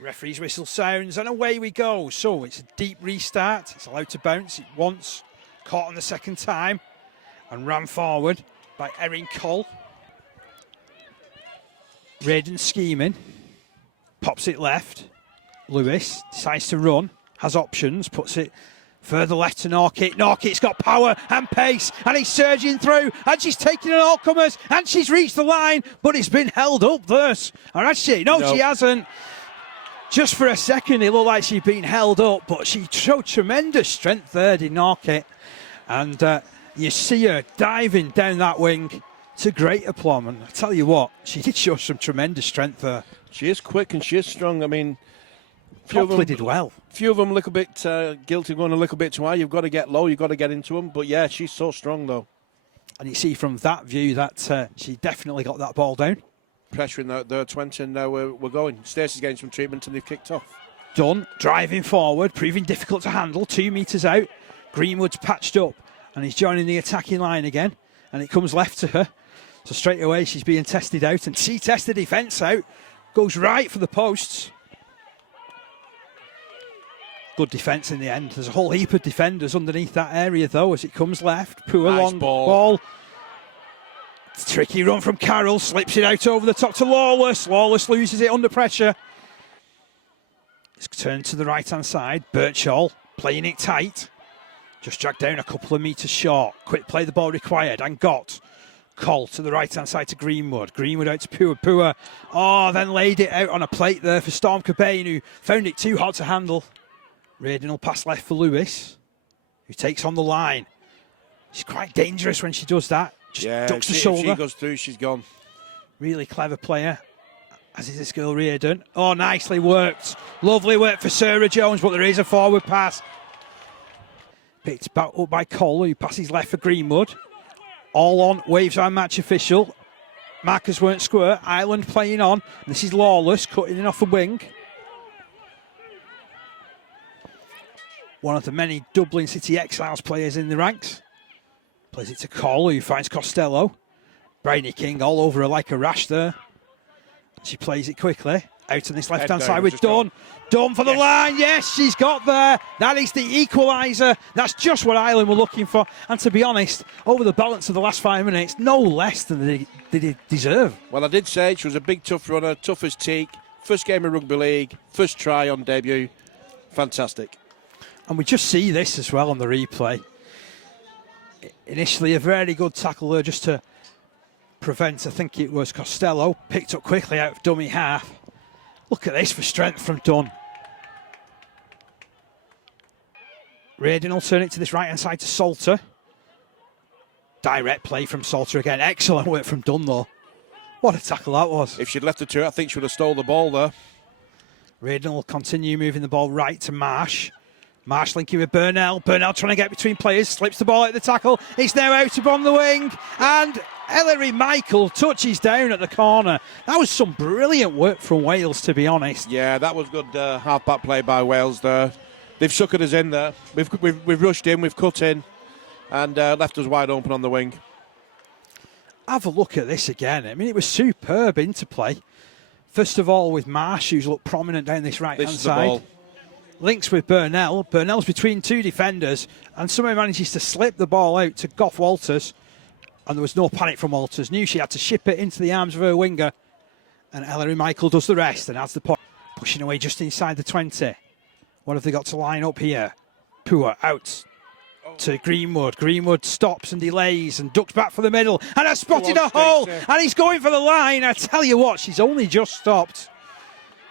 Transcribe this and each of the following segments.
Referee's whistle sounds and away we go. So it's a deep restart. It's allowed to bounce. It once caught on the second time and ran forward by Erin Cole. Raiden scheming. Pops it left. Lewis decides to run. Has options. Puts it further left to Norkit. Norkit's got power and pace and he's surging through and she's taking an all-comers and she's reached the line, but it's been held up thus. Or has she? No, she hasn't. Just for a second it looked like she'd been held up, but she showed tremendous strength there, did Norkit. And you see her diving down that wing to great aplomb. And I tell you what, she did show some tremendous strength there. She is quick and she is strong. I mean, Copley did well. Few of them a little bit guilty going a little bit too high. You've got to get low, you've got to get into them. But yeah, she's so strong though. And you see from that view that she definitely got that ball down. Pressuring their 20 and now we're going. Stacey's getting some treatment and they've kicked off. Dunn driving forward, proving difficult to handle, 2 metres out. Greenwood's patched up and he's joining the attacking line again. And it comes left to her. So straight away she's being tested out and she tests the defence out. Goes right for the posts. Good defence in the end. There's a whole heap of defenders underneath that area though as it comes left. Poor nice long ball. Tricky run from Carroll, slips it out over the top to Lawless. Lawless loses it under pressure. It's turned to the right-hand side. Birchall playing it tight. Just dragged down a couple of metres short. Quick play the ball required and got. Cole to the right-hand side to Greenwood. Greenwood out to Pua. Pua, then laid it out on a plate there for Storm Cobain, who found it too hard to handle. Raiden will pass left for Lewis, who takes on the line. She's quite dangerous when she does that. Just ducks the shoulder. If she goes through, she's gone. Really clever player, as is this girl Reardon. Oh, nicely worked. Lovely work for Sarah Jones, but there is a forward pass. Picked back up by Cole, who passes left for Greenwood. All on, waves our match official. Markers weren't square. Ireland playing on. This is Lawless cutting in off the wing. One of the many Dublin City Exiles players in the ranks. Plays it to Cole, who finds Costello. Bryony King all over her like a rash there. She plays it quickly. Out on this left-hand side with Dunn. Dunn for the line. Yes, she's got there. That is the equaliser. That's just what Ireland were looking for. And to be honest, over the balance of the last 5 minutes, no less than they deserve. Well, I did say she was a big, tough runner, tough as teak. First game of rugby league, first try on debut. Fantastic. And we just see this as well on the replay. Initially, a very good tackle there just to prevent, I think it was Costello. Picked up quickly out of dummy half. Look at this for strength from Dunn. Raiden will turn it to this right-hand side to Salter. Direct play from Salter again. Excellent work from Dunn, though. What a tackle that was. If she'd left it to her, I think she would have stole the ball there. Raiden will continue moving the ball right to Marsh. Marsh linking with Burnell. Burnell trying to get between players. Slips the ball at the tackle. It's now out upon the wing. And Ellery Michael touches down at the corner. That was some brilliant work from Wales, to be honest. Yeah, that was good half-back play by Wales there. They've suckered us in there. We've rushed in, we've cut in, and left us wide open on the wing. Have a look at this again. I mean, it was superb interplay. First of all, with Marsh, who's looked prominent down this right-hand side. Ball. Links with Burnell. Burnell's between two defenders, and somehow manages to slip the ball out to Gough Walters. And there was no panic from Walters. Knew she had to ship it into the arms of her winger. And Ellery Michael does the rest and adds the point. Pushing away just inside the 20. What have they got to line up here? Pua out to Greenwood. Greenwood stops and delays and ducks back for the middle. And has spotted a hole. And he's going for the line. I tell you what, she's only just stopped.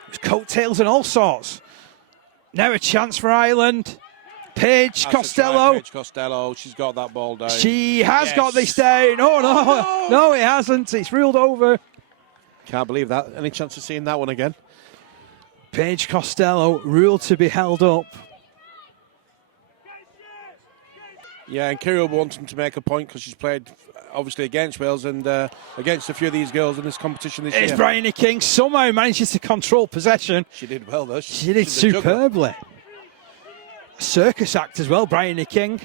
It was coattails and all sorts. Now a chance for Ireland. Paige Costello. Paige Costello, she's got that ball down. She has got this down. Oh, no. No, it hasn't. It's ruled over. Can't believe that. Any chance of seeing that one again? Paige Costello ruled to be held up. Yeah, and Kirill wanting to make a point because she's played obviously against Wales and against a few of these girls in this competition this year. It's Bryony King somehow manages to control possession. She did well though. She did superbly. Circus act as well, Bryony King.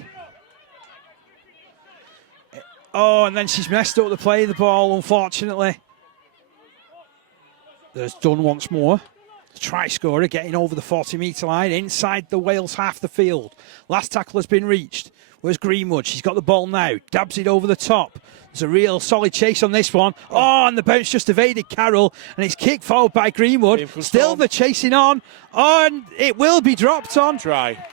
Oh, and then she's messed up the play of the ball, unfortunately. There's Dunn once more. The try scorer getting over the 40-metre line inside the Wales half the field. Last tackle has been reached. Where's Greenwood? She's got the ball now. Dabs it over the top. There's a real solid chase on this one. Oh, and the bounce just evaded Carroll. And it's kicked forward by Greenwood. Still the chasing on. Oh, and it will be dropped on. Try.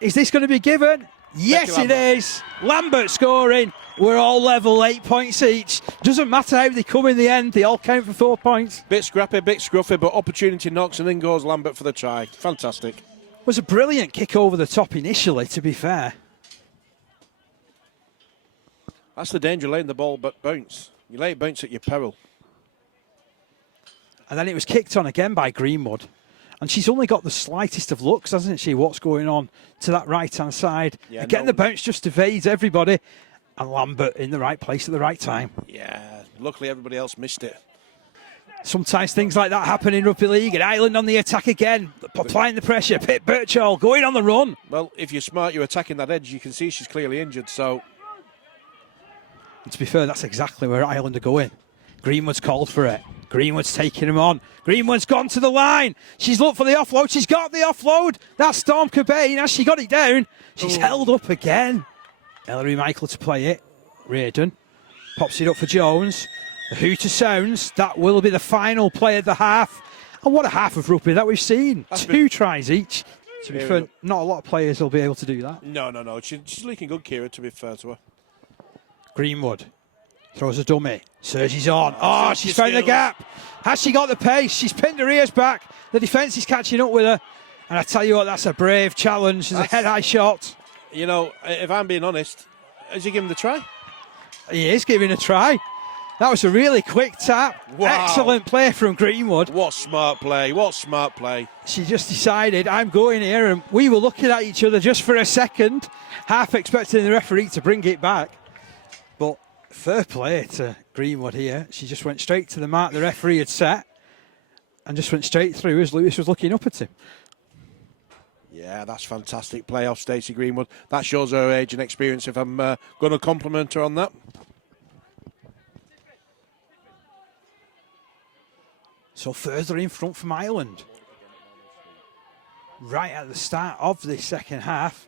Is this going to be given? Yes, it is. Lambert scoring. We're all level, 8 points each. Doesn't matter how they come in the end. They all count for 4 points. Bit scrappy, bit scruffy, but opportunity knocks and in goes Lambert for the try. Fantastic. It was a brilliant kick over the top initially, to be fair. That's the danger, laying the ball but bounce. You lay it bounce at your peril. And then it was kicked on again by Greenwood. And she's only got the slightest of looks, hasn't she, what's going on to that right-hand side. Yeah, Again, the bounce just evades everybody. And Lambert in the right place at the right time. Yeah, luckily everybody else missed it. Sometimes things like that happen in rugby league. And Ireland on the attack again, applying the pressure. Pip Birchall going on the run. Well, if you're smart, you're attacking that edge. You can see she's clearly injured, so... And to be fair, that's exactly where Ireland are going. Greenwood's called for it. Greenwood's taking him on. Greenwood's gone to the line. She's looked for the offload. She's got the offload. That's Storm Cobain. Has she got it down? She's held up again. Ellery Michael to play it. Reardon pops it up for Jones. The hooter sounds. That will be the final play of the half. And what a half of rugby that we've seen. Two tries each. To be fair, not a lot of players will be able to do that. No. She's looking good, Kira, to be fair to her. Greenwood throws a dummy. Sergi's on. Oh, she's found the gap. Has she got the pace? She's pinned her ears back. The defence is catching up with her. And I tell you what, that's a brave challenge. It's a head-high shot. You know, if I'm being honest, has he given the try? He is giving a try. That was a really quick tap. Wow. Excellent play from Greenwood. What smart play. What smart play. She just decided, I'm going here. And we were looking at each other just for a second, half expecting the referee to bring it back. But fair play to Greenwood here. She just went straight to the mark the referee had set and just went straight through as Lewis was looking up at him. Yeah, that's fantastic play off Stacey Greenwood. That shows her age and experience, if I'm going to compliment her on that. So further in front from Ireland. Right at the start of the second half.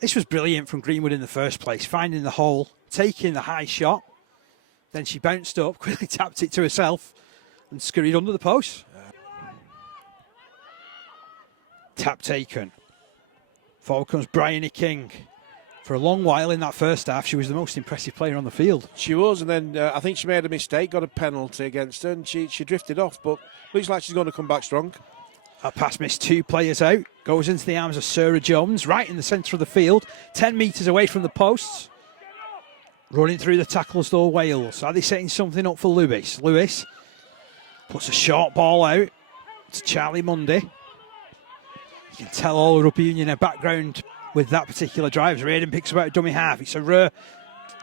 This was brilliant from Greenwood in the first place, finding the hole, taking the high shot. Then she bounced up, quickly tapped it to herself and scurried under the post. Tap taken. Forward comes Bryony King. For a long while in that first half, she was the most impressive player on the field. She was, and then I think she made a mistake, got a penalty against her, and she drifted off, but looks like she's going to come back strong. That pass missed two players out. Goes into the arms of Sarah Jones, right in the centre of the field, 10 metres away from the posts. Running through the tackles though, Wales. Are they setting something up for Lewis? Lewis puts a short ball out to Charlie Mundy. You can tell all the Rugby Union a background with that particular drive. Reardon picks about a dummy half. It's a rare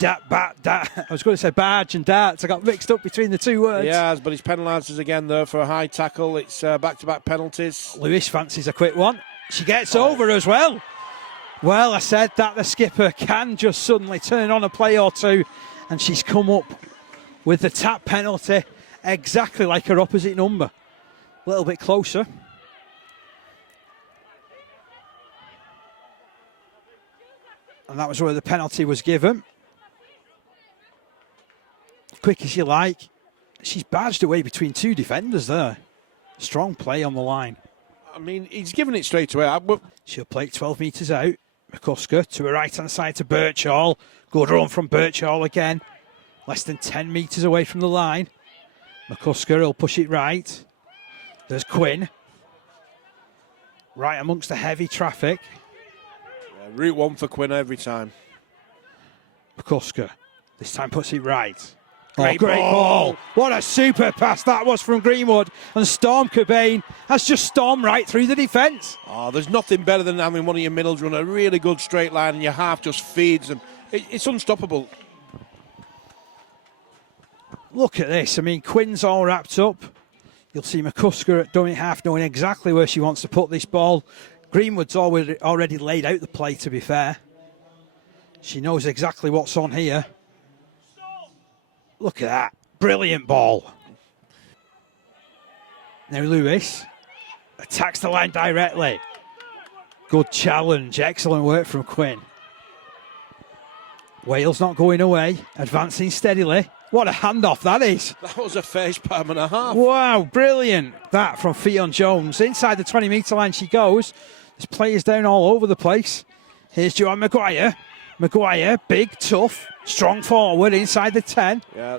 I was going to say barge and darts. I got mixed up between the two words. Yeah, but he's penalised us again there for a high tackle. It's back-to-back penalties. Lewis fancies a quick one. She gets over as well. Well, I said that the skipper can just suddenly turn on a play or two, and she's come up with the tap penalty exactly like her opposite number. A little bit closer. And that was where the penalty was given. Quick as you like. She's barged away between two defenders there. Strong play on the line. I mean, he's given it straight away. She'll play 12 metres out. McCusker to her right-hand side to Birchall. Good run from Birchall again. Less than 10 metres away from the line. McCusker will push it right. There's Quinn. Right amongst the heavy traffic. Yeah, route one for Quinn every time. McCusker this time puts it right. Great ball. What a super pass that was from Greenwood. And Storm Cobain has just stormed right through the defence. Oh, there's nothing better than having one of your middles run a really good straight line and your half just feeds them. It's unstoppable. Look at this. I mean, Quinn's all wrapped up. You'll see McCusker at dummy half knowing exactly where she wants to put this ball. Greenwood's already laid out the play, to be fair. She knows exactly what's on here. Look at that. Brilliant ball. Now Lewis Attacks the line directly. Good challenge. Excellent work from Quinn. Wales not going away. Advancing steadily. What a handoff that is. That was a face palm and a half. Wow, brilliant. That from Fionn Jones. Inside the 20-metre line she goes. There's players down all over the place. Here's Joanne Maguire. Maguire, big, tough, strong forward inside the 10. Yeah.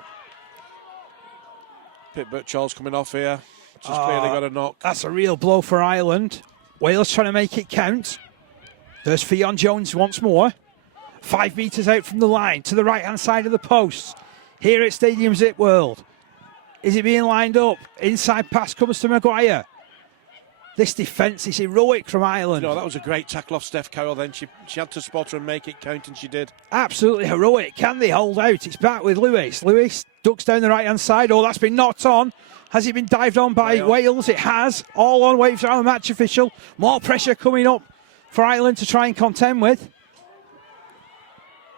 Pip Butchall's coming off here. Just clearly got a knock. That's a real blow for Ireland. Wales trying to make it count. There's Fionn Jones once more. 5 metres out from the line to the right-hand side of the post. Here at Stadium Zip World. Is it being lined up? Inside pass comes to Maguire. This defence is heroic from Ireland. No, that was a great tackle off Steph Carroll then. She had to spot her and make it count, and she did. Absolutely heroic. Can they hold out? It's back with Lewis. Lewis ducks down the right-hand side. Oh, that's been knocked on. Has it been dived on by Wales? It has. All on waves our match official. More pressure coming up for Ireland to try and contend with.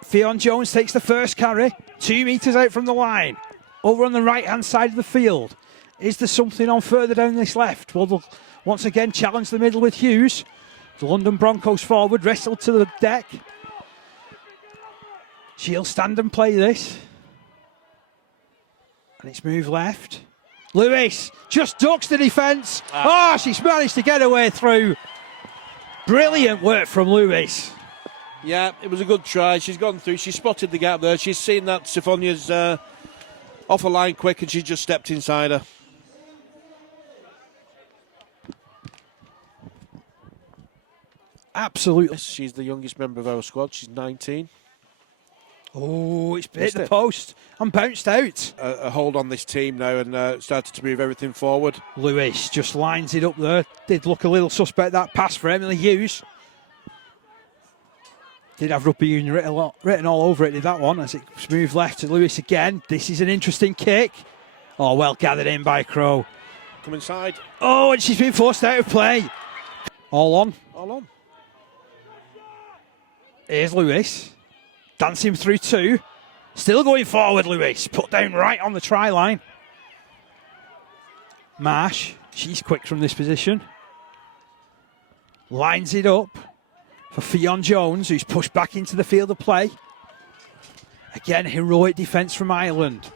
Fionn Jones takes the first carry. 2 metres out from the line. Over on the right-hand side of the field. Is there something on further down this left? Well, they'll once again challenge the middle with Hughes. The London Broncos forward wrestled to the deck. She'll stand and play this. And it's moved left. Lewis just ducks the defence. She's managed to get her way through. Brilliant work from Lewis. Yeah, it was a good try. She's gone through. She spotted the gap there. She's seen that Siphonia's off a line quick, and she just stepped inside her. Absolutely. She's the youngest member of our squad. She's 19. Oh, it's hit the post and bounced out. A hold on this team now, and started to move everything forward. Lewis just lines it up there. Did look a little suspect, that pass for Emily Hughes. Did have Rugby Union written all over it, did that one, as it moved left to Lewis again. This is an interesting kick. Oh, well gathered in by Crow. Come inside. Oh, and she's been forced out of play. All on. All on. Here's Lewis. Dancing through 2. Still going forward, Lewis. Put down right on the try line. Marsh, she's quick from this position. Lines it up for Fionn Jones, who's pushed back into the field of play. Again, heroic defence from Ireland.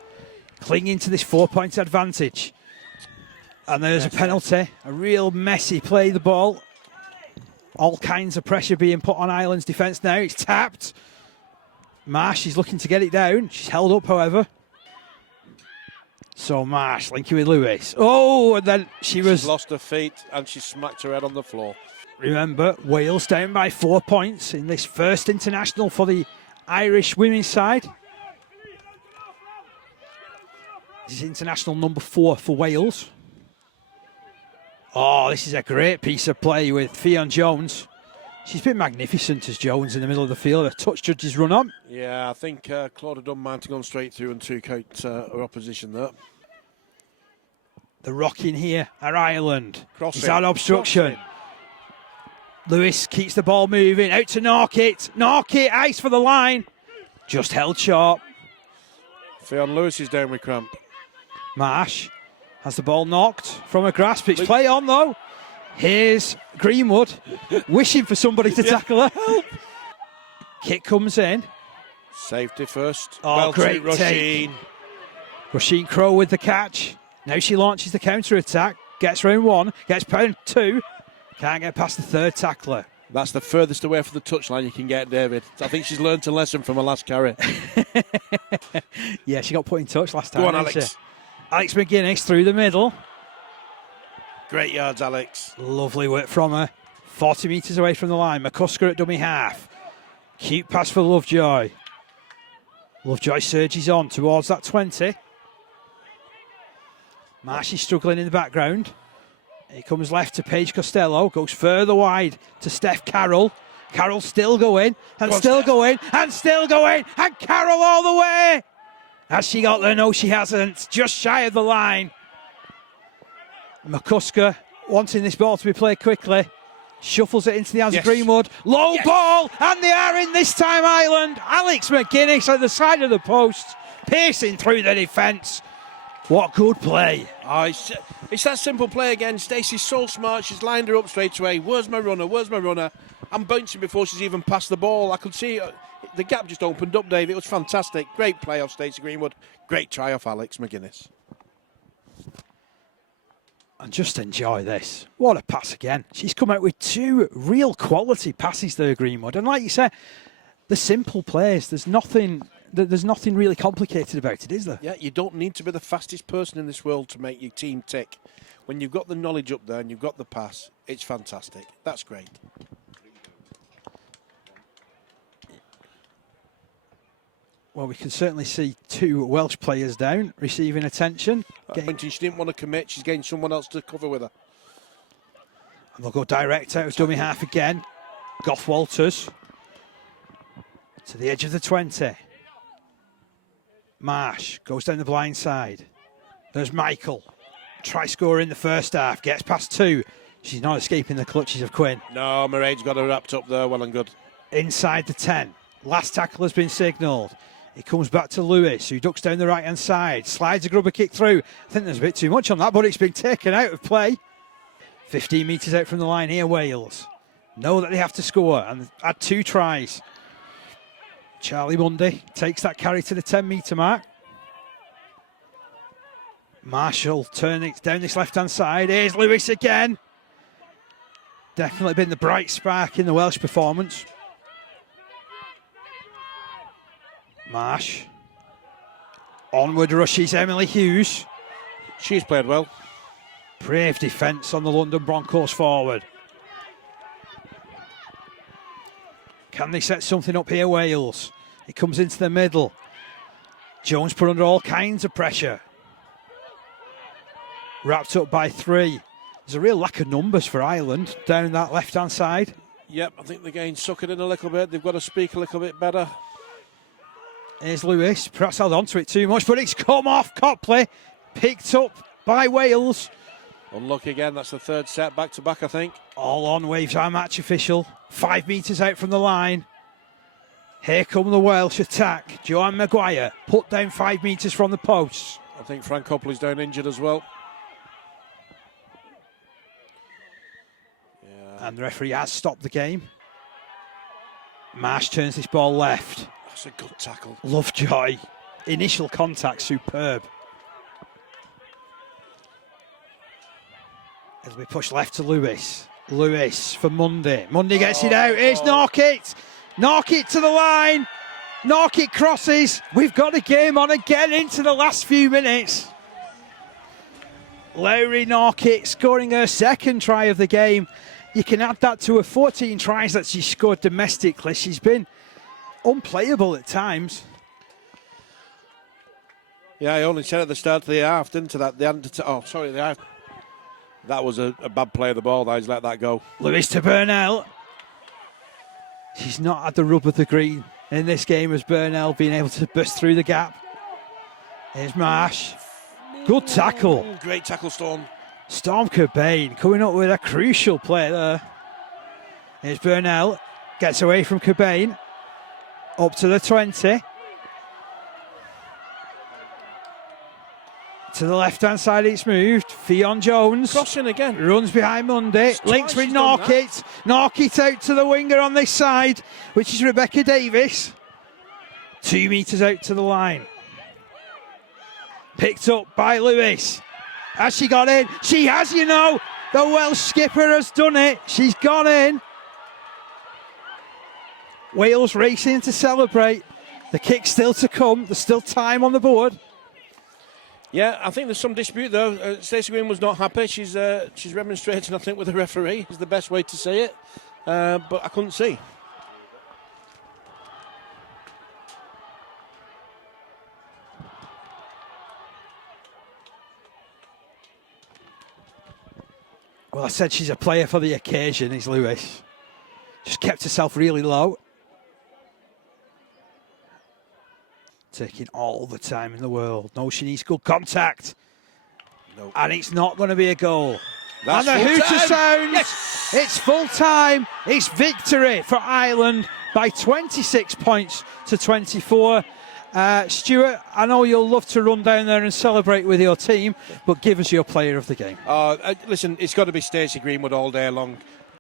Clinging to this 4-point advantage. And there's a penalty. A real messy play, the ball. All kinds of pressure being put on Ireland's defence now. It's tapped. Marsh is looking to get it down. She's held up, however. So Marsh linking with Lewis. Oh, and then she's lost her feet and she smacked her head on the floor. Remember, Wales down by 4 points in this first international for the Irish women's side. This is international number 4 for Wales. Oh, this is a great piece of play with Fionn Jones. She's been magnificent as Jones in the middle of the field. Her touch judges run on. Yeah, I think Claudia Dunn might have gone straight through and took out her opposition there. The rocking here at Ireland. Crossing. Is that obstruction? Crossing. Lewis keeps the ball moving. Out to Norkit. Norkit, ice for the line. Just held sharp. Fionn Lewis is down with cramp. Marsh has the ball knocked from her grasp. It's play on, though. Here's Greenwood, wishing for somebody to tackle her. Help. Kick comes in. Safety first. Oh, well, great take. Roisin Crowe with the catch. Now she launches the counter-attack. Gets round 1, gets pound 2. Can't get past the third tackler. That's the furthest away from the touchline you can get, David. I think she's learned a lesson from her last carry. Yeah, she got put in touch last time. Go on, Alex. Alex McGuinness through the middle. Great yards, Alex. Lovely work from her. 40 metres away from the line. McCusker at dummy half. Cute pass for Lovejoy. Lovejoy surges on towards that 20. Marsh is struggling in the background. He comes left to Paige Costello. Goes further wide to Steph Carroll. Carroll still going. And still going. And still going. And Carroll all the way. Has she got there? No, she hasn't. Just shy of the line. McCusker wanting this ball to be played quickly. Shuffles it into the hands of Greenwood. Low ball. And they are in this time, Ireland. Alex McGuinness at the side of the post. Piercing through the defence. What good play. Oh, it's that simple play again. Stacey's so smart. She's lined her up straight away. Where's my runner? Where's my runner? I'm bouncing before she's even passed the ball. I could see the gap just opened up, Dave. It was fantastic. Great play off Stacey Greenwood. Great try off Alex McGuinness. And just enjoy this. What a pass again. She's come out with 2 real quality passes there, Greenwood. And like you said, the simple plays, there's nothing really complicated about it, is there? Yeah, you don't need to be the fastest person in this world to make your team tick. When you've got the knowledge up there and you've got the pass, it's fantastic. That's great. Well, we can certainly see 2 Welsh players down, receiving attention. She didn't want to commit. She's getting someone else to cover with her. And they'll go direct out of dummy half again. Goff Walters to the edge of the 20. Marsh goes down the blind side. There's Michael. Try scorer in the first half. Gets past 2. She's not escaping the clutches of Quinn. No, Mairead's got her wrapped up there. Well and good. Inside the 10. Last tackle has been signalled. It comes back to Lewis, who ducks down the right-hand side. Slides a grubber kick through. I think there's a bit too much on that, but it's been taken out of play. 15 metres out from the line here, Wales. Know that they have to score and add 2 tries. Charlie Mundy takes that carry to the 10-metre mark. Marshall turning down this left-hand side. Here's Lewis again. Definitely been the bright spark in the Welsh performance. Marsh. Onward rushes Emily Hughes. She's played well. Brave defence on the London Broncos forward. Can they set something up here, Wales? It comes into the middle. Jones put under all kinds of pressure. Wrapped up by 3. There's a real lack of numbers for Ireland down that left-hand side. Yep, I think they're getting suckered in a little bit. They've got to speak a little bit better. Here's Lewis, perhaps held on to it too much, but it's come off Copley. Picked up by Wales. Unlucky again, that's the 3rd set, back-to-back, I think. All on, waves our match official. 5 metres out from the line. Here come the Welsh attack. Joanne Maguire put down 5 metres from the posts. I think Frank Copley's down injured as well. Yeah. And the referee has stopped the game. Marsh turns this ball left. That's a good tackle. Lovejoy. Initial contact, superb. As we push left to Lewis. Lewis for Mundy. Mundy gets it out. Here's Norkit. Norkit to the line. Norkit crosses. We've got a game on again into the last few minutes. Lowry Norkit scoring her 2nd try of the game. You can add that to her 14 tries that she scored domestically. She's been unplayable at times. Yeah, I only said at the start of the half, didn't I? The half. That was a bad play of the ball. He's let that go. Lewis to Burnell. She's not had the rub of the green in this game as Burnell being able to burst through the gap. Here's Marsh. Good tackle. Great tackle, Storm. Storm Cobain coming up with a crucial play there. Here's Burnell. Gets away from Cobain. Up to the 20. To the left-hand side it's moved. Fionn Jones. Crossing again. Runs behind Mundy. Links with Norkit. Norkit out to the winger on this side, which is Rebecca Davis. 2 metres out to the line. Picked up by Lewis. Has she got in? She has, you know. The Welsh skipper has done it. She's gone in. Wales racing to celebrate. The kick's still to come. There's still time on the board. Yeah, I think there's some dispute though. Stacey Green was not happy. She's remonstrating, I think, with the referee. Is the best way to say it. But I couldn't see. Well, I said she's a player for the occasion, is Lewis. Just kept herself really low. Taking all the time in the world. No, she needs good contact. Nope. And it's not going to be a goal. That's and the hooter time. sounds. Yes. It's full time. It's victory for Ireland by 26 points to 24. Stuart, I know you'll love to run down there and celebrate with your team, but give us your player of the game. Listen, it's got to be Stacey Greenwood all day long.